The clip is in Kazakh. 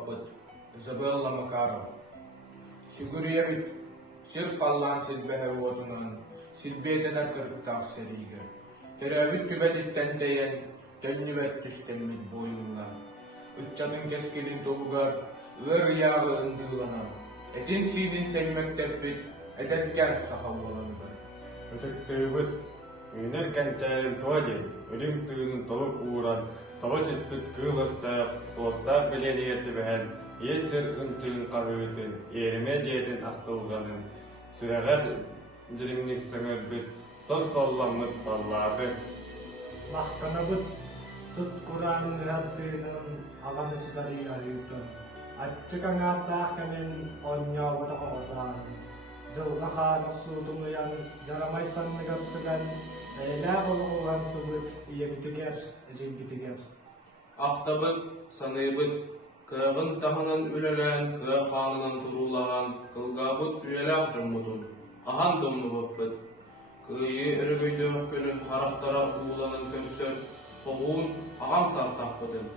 баппыт Изабелла Макарова. Сигуриябит сир қаллан силбәһе отунан, силбетенер кырттақ сериге. Терәбит күбәтиттен тәйен, төннүбәт түстеммит бойуңнан. Үтчатын кескелин тоғығар, өр яғы ындылана. Этин сидин сәймәктәппит, әтәркән сахауыланығар. Өтөктөбүт үйнер кәнчәйін туаден, өлім түйінің толық уыран, сава чеспіт кылыстақ, соғыстақ біледеетті бәхән, есір үнтігін қағыытын, еріме жетін ақтылғанын, сүрәғар жүріңнік сыңыр бүт, сор солламыт саллады. Лақтана бұд, сұт құранын ғартыйның ағаны сұтары айыты. Атчы қаңаттақ кәмен ойнауыда қоғасырағын. Жылға қанық сұлдың ұян жарамай санны көрсіген, әйлә қолуған сұбыт, иемітігер, әжембітігер. Ақтабыт, санайбыт, кығын тағынан үлелән, кығы қанынан тұрулаған, қылғабыт үйеләк жұммұтын, қахан домны баппыт. Күйі үргөйдөк көнін қарақтара уыланын көрсер, қоғуын ағам састақпытын.